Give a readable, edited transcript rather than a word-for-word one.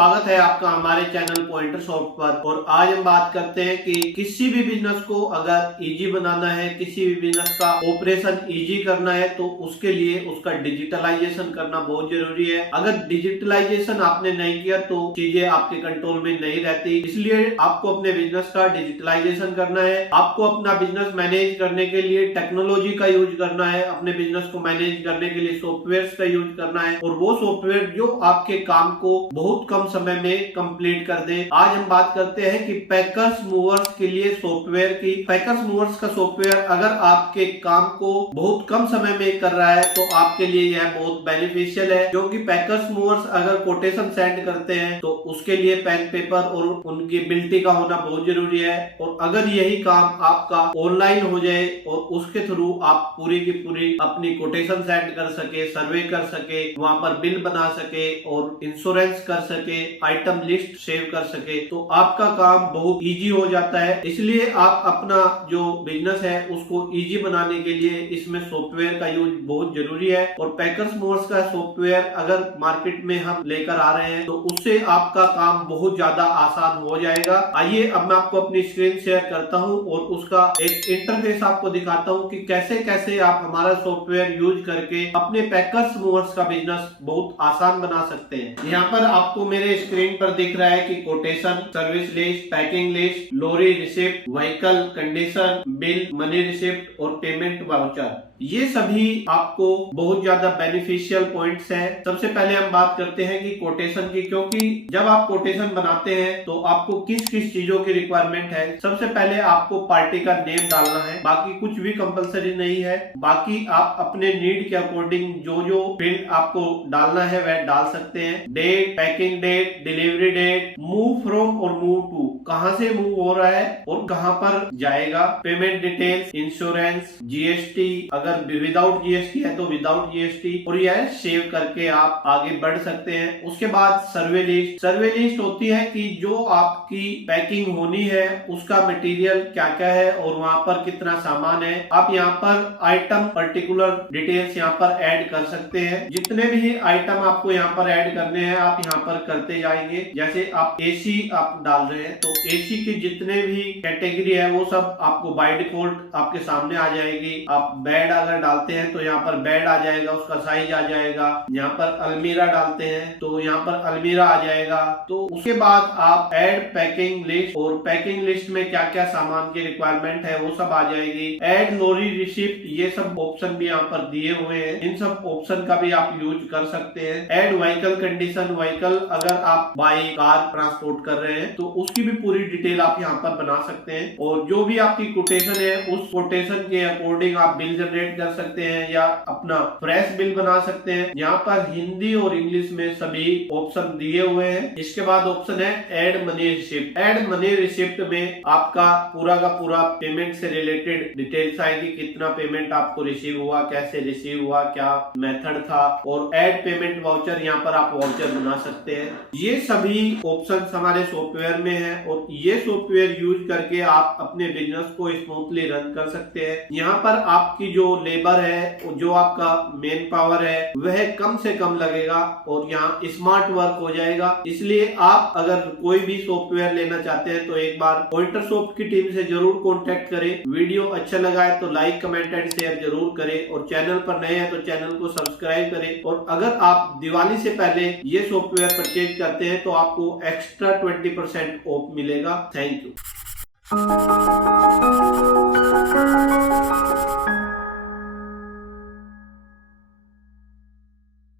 स्वागत है आपका हमारे चैनल पॉइंटर सॉफ्ट पर। और आज हम बात करते हैं कि किसी भी बिजनेस को अगर इजी बनाना है, किसी भी बिजनेस का ऑपरेशन इजी करना है तो उसके लिए उसका डिजिटलाइजेशन करना बहुत जरूरी है। अगर डिजिटलाइजेशन आपने नहीं किया तो चीजें आपके कंट्रोल में नहीं रहती, इसलिए आपको अपने बिजनेस का डिजिटलाइजेशन करना है। आपको अपना बिजनेस मैनेज करने के लिए टेक्नोलॉजी का यूज करना है, अपने बिजनेस को मैनेज करने के लिए सॉफ्टवेयर का यूज करना है और वो सॉफ्टवेयर जो आपके काम को बहुत कम समय में कंप्लीट कर दे। आज हम बात करते हैं कि पैकर्स मूवर्स के लिए सॉफ्टवेयर की। पैकर्स मूवर्स का सॉफ्टवेयर अगर आपके काम को बहुत कम समय में कर रहा है तो आपके लिए यह बहुत बेनिफिशियल है, क्योंकि पैकर्स मूवर्स अगर कोटेशन सेंड करते हैं तो उसके लिए पेन पेपर और उनकी एबिलिटी का होना बहुत जरूरी है। और अगर यही काम आपका ऑनलाइन हो जाए और उसके थ्रू आप पूरी की पूरी अपनी कोटेशन सेंड कर सके, सर्वे कर सके, वहां पर बिल बना सके और इंश्योरेंस कर सके, आइटम लिस्ट सेव कर सके, तो आपका काम बहुत इजी हो जाता है। इसलिए आप अपना जो बिजनेस है उसको इजी बनाने के लिए इसमें सॉफ्टवेयर का यूज बहुत जरूरी है। और पैकर्स मूवर्स का सॉफ्टवेयर अगर मार्केट में हम लेकर आ रहे हैं तो उससे आपका काम बहुत ज्यादा आसान हो जाएगा। आइए अब मैं आपको अपनी स्क्रीन शेयर करता हूं और उसका एक इंटरफेस आपको दिखाता हूं कि कैसे कैसे आप हमारा सॉफ्टवेयर यूज करके अपने पैकर्स मूवर्स का बिजनेस बहुत आसान बना सकते हैं। यहाँ पर आपको मेरे स्क्रीन पर दिख रहा है कि quotation, service list, packing list, lorry receipt, vehicle condition, bill, money receipt और पेमेंट वाउचर, ये सभी आपको बहुत ज्यादा बेनिफिशियल पॉइंट्स हैं। सबसे पहले हम बात करते हैं कि कोटेशन की, क्योंकि जब आप कोटेशन बनाते हैं तो आपको किस किस चीजों की रिक्वायरमेंट है। सबसे पहले आपको पार्टी का नेम डालना है, बाकी कुछ भी कंपलसरी नहीं है। बाकी आप अपने नीड के अकॉर्डिंग जो जो फील्ड आपको डालना है वह डाल सकते हैं। Date, packing date, delivery date, move from और मूव टू, कहां से मूव हो रहा है और कहां पर जाएगा, पेमेंट डिटेल्स, इंश्योरेंस, जीएसटी, अगर विदाउट जीएसटी है तो विदाउट जीएसटी, और यह सेव करके आप आगे बढ़ सकते हैं। उसके बाद सर्वे लिस्ट। सर्वे लिस्ट होती है कि जो आपकी पैकिंग होनी है उसका मटेरियल क्या क्या है और वहां पर कितना सामान है। आप यहाँ पर आइटम पर्टिकुलर डिटेल्स यहाँ पर ऐड कर सकते हैं। जितने भी आइटम आपको यहाँ पर ऐड करने हैं आप यहाँ पर करते जाएंगे। जैसे आप एसी आप डाल रहे हैं तो एसी के जितने भी कैटेगरी है वो सब आपको बाय डिफॉल्ट आपके सामने आ जाएगी। आप बेड अगर डालते हैं तो यहाँ पर बेड आ जाएगा, उसका साइज आ जाएगा। यहाँ पर अलमीरा डालते हैं तो यहाँ पर अलमीरा आ जाएगा। तो उसके बाद आप ऐड पैकिंग लिस्ट, और पैकिंग लिस्ट में क्या क्या सामान की रिक्वायरमेंट है वो सब आ जाएगी। ऐड लॉरी रिसिप्ट, ये सब ऑप्शन भी यहाँ पर दिए हुए हैं, इन सब ऑप्शन का भी आप यूज कर सकते हैं। ऐड व्हीकल कंडीशन, व्हीकल अगर आप बाइक कार ट्रांसपोर्ट कर रहे हैं तो उसकी भी पूरी डिटेल आप यहाँ पर बना सकते हैं। और जो भी आपकी कोटेशन है उस कोटेशन के अकॉर्डिंग आप बिल जनरेट कर सकते हैं या अपना फ्रेश बिल बना सकते हैं। यहाँ पर हिंदी और इंग्लिश में सभी ऑप्शन दिए हुए हैं। इसके बाद ऑप्शन है add money receipt. Add money receipt में आपका पूरा का पूरा पेमेंट से रिलेटेड डिटेल्स आएगी, कितना पेमेंट आपको रिसीव हुआ, कैसे रिसीव हुआ, क्या मेथड था। और ऐड पेमेंट वाउचर, यहाँ पर आप वाउचर बना सकते हैं। ये सभी ऑप्शन हमारे सॉफ्टवेयर में है और ये सॉफ्टवेयर यूज करके आप अपने बिजनेस को स्मूथली रन कर सकते हैं। यहाँ पर आपकी जो लेबर है, जो आपका मेन पावर है, वह कम से कम लगेगा और यहाँ स्मार्ट वर्क हो जाएगा। इसलिए आप अगर कोई भी सॉफ्टवेयर लेना चाहते हैं तो एक बार पॉइंटर सॉफ्ट की टीम से जरूर कॉन्टेक्ट करें। वीडियो अच्छा लगा है तो लाइक, कमेंट एंड शेयर जरूर करें और चैनल पर नए हैं तो चैनल को सब्सक्राइब करें। और अगर आप दिवाली से पहले ये सॉफ्टवेयर परचेज करते हैं तो आपको एक्स्ट्रा 20% ऑफ मिलेगा। Thank you.